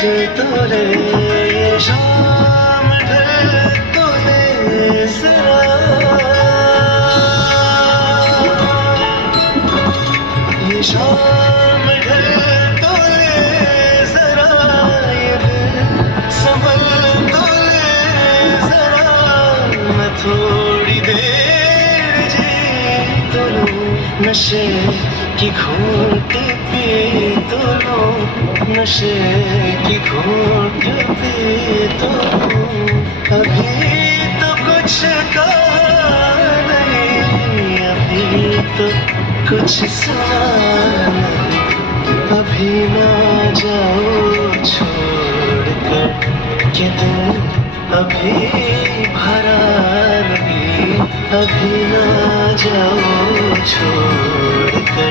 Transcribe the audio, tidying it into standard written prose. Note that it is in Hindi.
दिल तोले ये शाम ढल तोले जरा ये शाम ढल तोले जरा ये दिल संभल तोले जरा मैं थोड़ी देर जी तो लूं नशे की घूंटी पी तो लूं नशे की घूंट पी तो लूं अभी तो कुछ कहा नहीं अभी तो कुछ सुना नहीं अभी ना जाओ छोड़ कर ये दिल अभी भरा नहीं अभी ना जाओ